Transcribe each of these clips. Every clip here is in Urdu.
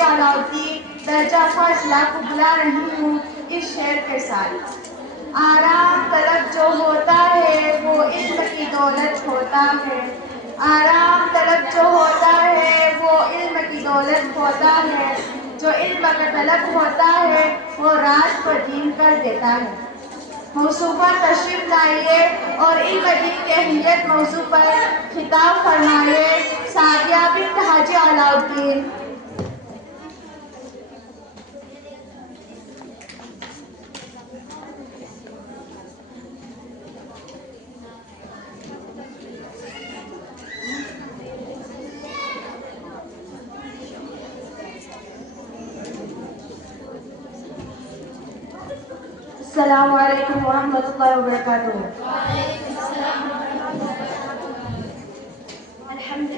حاجی علاء الدین درجہ فاضلہ کو بلا رہی ہوں اس شعر کے ساتھ۔ آرام طلب جو ہوتا ہے وہ علم کی دولت ہوتا ہے، آرام طلب جو ہوتا ہے وہ علم کی دولت ہوتا ہے، جو علم کا طلب ہوتا ہے وہ رات کو دین کر دیتا ہے۔ موصوفہ تشریف لائیے اور علم دین کے اہمیت موضوع پر خطاب فرمائیے سعدیہ بنت حاجی علاء الدین۔ السلام علیکم ورحمۃ اللہ وبرکاتہ۔ الحمد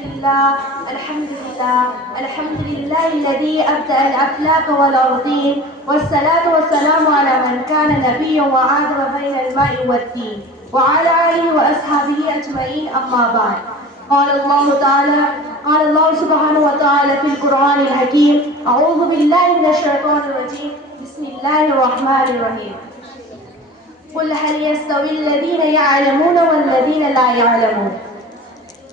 للہ الذی ابدأ الافلاک والارضین والصلاة والسلام علی من کان نبیا وعادل بین الماء والدین وعلی آلہ واصحابہ اجمعین اما بعد۔ قال اللہ سبحانہ وتعالی فی القرآن الحکیم اعوذ باللہ من الشیطان الرجیم بسم اللہ الرحمن الرحیم۔ قل هل يستوي الذين يعلمون والذين لا يعلمون۔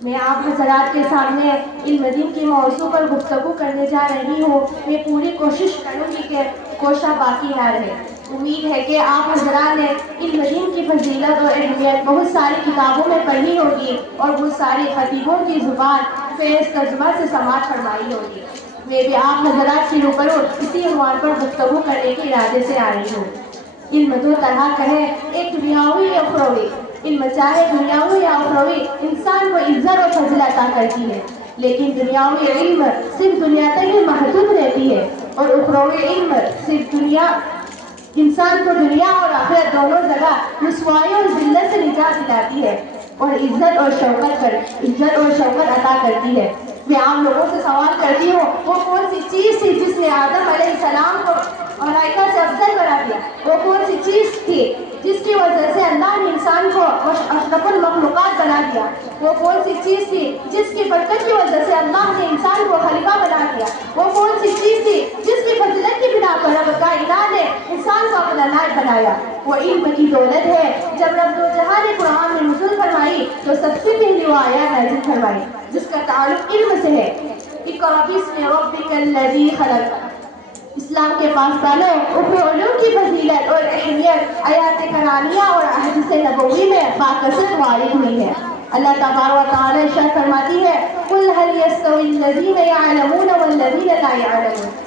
میں آپ حضرات کے سامنے علم دین کی موضوع پر گفتگو کرنے جا رہی ہوں۔ میں پوری کوشش کروں گی کہ کوشاں باقی نہ رہے۔ امید ہے کہ آپ حضرات نے علم دین کی فضیلت اور اہمیت بہت ساری کتابوں میں پڑھی ہوگی اور بہت ساری خطیبوں کی زبان فیض ترجمہ سے سماعت فرمائی ہوگی۔ میں بھی آپ حضرات کی روبرو اسی عنوان پر گفتگو کرنے کے ارادے سے آ رہی ہوں۔ علم دو طرح کا ہے، ایک دنیاوی یا اخروی۔ علم چاہے دنیاوی یا اخروی انسان کو عزت اور فضل عطا کرتی ہے، لیکن دنیاوی علم صرف دنیا تک ہی محدود رہتی ہے اور اخروی علم صرف انسان کو دنیا اور آخرت دونوں جگہ رسوائی اور ذلت سے نجات دلاتی ہے اور عزت اور شوکت عطا کرتی ہے۔ میں عام لوگوں سے سوال کرتی ہوں وہ کون سی چیز تھی جس نے آدم علیہ السلام کو ملائکہ سے افضل بنا دیا؟ وہ کون سی چیز تھی جس کی وجہ سے اللہ نے انسان کو اشرف المخلوقات بنا دیا؟ وہ کون سی چیز تھی جس کی برکت کی وجہ سے اللہ نے انسان کو خلیفہ بنا دیا؟ وہ کون سی چیز تھی جس کی فضیلت کی بنا پر رب کائنات نے انسان کو اپنا نائب بنایا؟ وہ علم کی دولت ہے۔ جب رب دو جہاں نے قرآن میں نزول فرمائی تو سب سے پہلی وہ آیات نازل فرمائی جس کا تعلق علم سے ہے۔ اقرأ باسم ربک الذی خلق۔ اسلام کے پاسدانوں علوم کی فضیلت اور اہمیت آیات کرانیہ اور احادیث نبوی میں باکثرت وارد ہوئی ہے۔ اللہ تبارک و تعالی ارشاد فرماتی ہے قل هل يستوي الذين يعلمون والذين لا يعلمون۔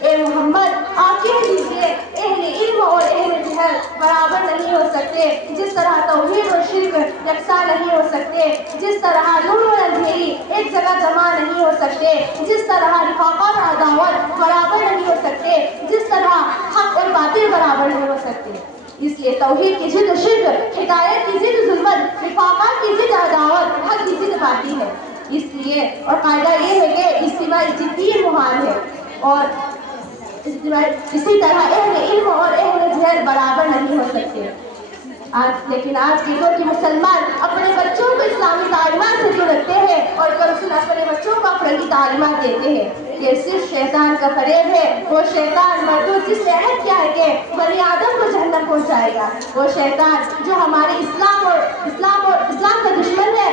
اے محمد آپ کہہ دیجئے اہل علم اور اہل جہل برابر نہیں ہو سکتے، جس طرح توحید اور شرک یکساں نہیں ہو سکتے، جس طرح نور اور اندھیری ایک جگہ جمع نہیں ہو سکتے، جس طرح رفاقت اور عداوت برابر نہیں ہو سکتے، جس طرح حق اور باطل برابر نہیں ہو سکتے۔ اس لیے توحید کی ضد شرک، ہدایت کی ضد ظلمت، رفاقت کی ضد عداوت، حق کی ضد باطل ہے۔ اس لیے اور قاعدہ یہ ہے کہ اجتماع ضدین محال ہے اور اسی طرح اہل علم اور اہل جہل برابر نہیں ہو سکتے۔ لیکن آج کے دور کے مسلمان اپنے بچوں کو اسلامی تعلیمات سے جوڑتے ہیں اور اپنے بچوں کو افریقی تعلیمات دیتے ہیں۔ یہ صرف شیطان کا فریب ہے۔ وہ شیطان مردود جس نے عہد کیا ہے کہ بنی آدم کو جہنم پہنچائے گا، وہ شیطان جو ہمارے اسلام کا دشمن ہے،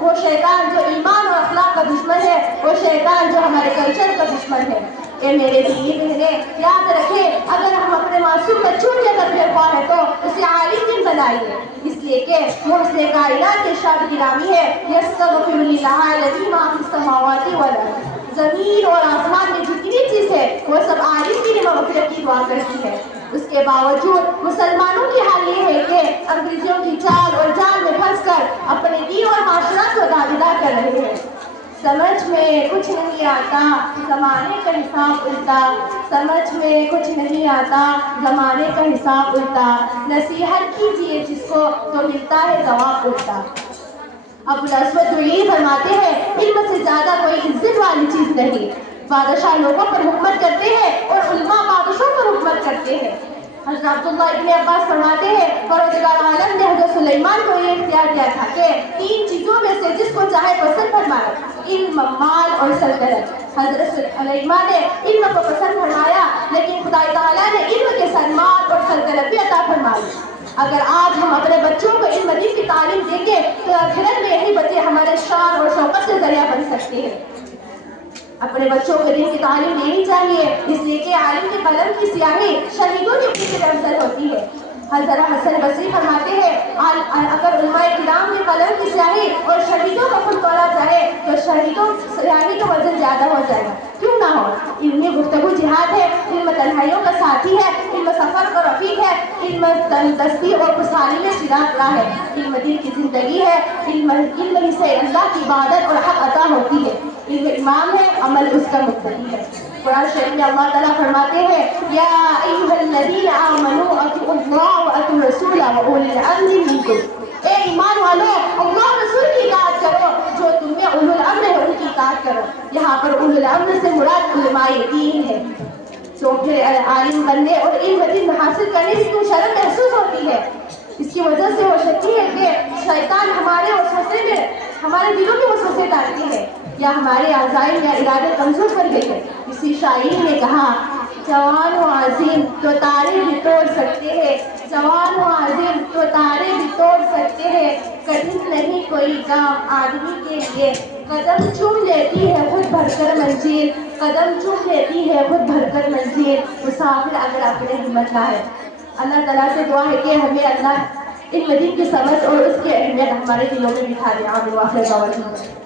وہ شیطان جو ایمان اور اخلاق کا دشمن ہے، وہ شیطان جو ہمارے کلچر کا دشمن ہے۔ اے میرے دینی بہنیں یاد رکھیں اگر ہم اپنے معصوم بچوں کے تربیت خواہ ہیں تو اسے عالم دین بنائیے، اس لیے کہ محسن کائنات کے ارشاد گرامی ہے یستغفر للہ الذی ما فی السماوات والارض۔ زمین اور آسمان میں جتنی چیز ہے وہ سب عالم کی مغفرت کی دعا کرتی ہے۔ اس کے باوجود مسلمانوں کی حال یہ ہے کہ انگریزوں کی چال اور جال میں پھنس کر اپنے دین اور معاشرت کو داغدار کر رہے ہیں۔ سمجھ میں کچھ نہیں آتا زمانے کا حساب الٹا، سمجھ میں کچھ نہیں آتا زمانے کا حساب الٹا، نصیحت کیجیے جس کو تو ملتا ہے جواب الٹا۔ ابو الاسود دؤلی فرماتے ہیں علم سے زیادہ کوئی عزت والی چیز نہیں۔ بادشاہ لوگوں پر حکومت کرتے ہیں اور علماء بادشاہوں پر حکومت کرتے ہیں۔ حضرت عبداللہ ابن عباس فرماتے ہیں پروردگار عالم نے حضرت سلیمان کو یہ اختیار دیا تھا کہ 3 چیزوں میں سے جس کو چاہے پسند فرمائے، علم، علم، مال اور سلطنت۔ حضرت سلیمان نے علم کو پسند فرمایا، لیکن خدا تعالیٰ نے علم کے ساتھ مال اور سلطنت بھی عطا فرمائی۔ اگر آج ہم اپنے بچوں کو علم دین کی تعلیم دیں گے تو آخرت میں یہی بچے ہمارے شان اور شوکت سے ذریعہ بن سکتے ہیں۔ اپنے بچوں کو دین کی تعلیم دینی چاہیے، اس لیے کہ عالم کے قلم کی سیاہی شہیدوں کی خوشی سے افضل ہوتی ہے۔ حضرت حسن بصری فرماتے ہیں اگر علماء کرام کے قلم کی سیاہی اور شہیدوں کا خود تولا جائے تو شہیدوں سیاہی کا وزن زیادہ ہو جائے گا، کیوں نہ ہو۔ علمی گفتگو جہاد ہے، علم تنہائیوں کا ساتھی ہے، علم سفر کا رفیق ہے، علم تندرستی اور خوشحالی میں چراغ راہ ہے، علم دل کی زندگی ہے، علم ہی سے اللہ کی عبادت اور حق عطا ہوتی ہے، علم امام ہے، عمل اس کا مقتدی ہے۔ قرآن شریف میں اللہ تعالیٰ فرماتے ہیں یا ایھا الذین آمنوا اطیعوا اللہ واطیعوا الرسول واولی الامر منکم، اے ایمان والو اللہ رسول کی اطاعت کرو، جو تم میں اولو الامر ہے ان کی اطاعت کرو۔ یہاں پر اولو الامر سے مراد علماء دین ہے۔ تو پھر عالم بننے اور علم دین حاصل کرنے سے کیوں شرم محسوس ہوتی ہے؟ اس کی وجہ سے ہو سکتی ہے کہ شیطان ہمارے وسوسے میں ہمارے دلوں میں وسوسے ڈالتے ہیں، یا ہمارے عزائم یا ارادے کمزور پڑ گئے ہیں۔ اسی شاعر نے کہا جوان و عظیم تو تارے بھی توڑ سکتے ہیں، جوان و عظیم تو تارے بھی توڑ سکتے ہیں، کٹھن نہیں کوئی کام آدمی کے لیے، قدم چوم لیتی ہے خود بھر کر منزل، قدم چوم لیتی ہے خود بھر کر منزل، مسافر اگر اپنے ہمت نہ ہے۔ اللہ تعالیٰ سے دعا ہے کہ ہمیں اللہ علم دین کی سمجھ اور اس کی اہمیت ہمارے دلوں میں بٹھا دے۔ آمین۔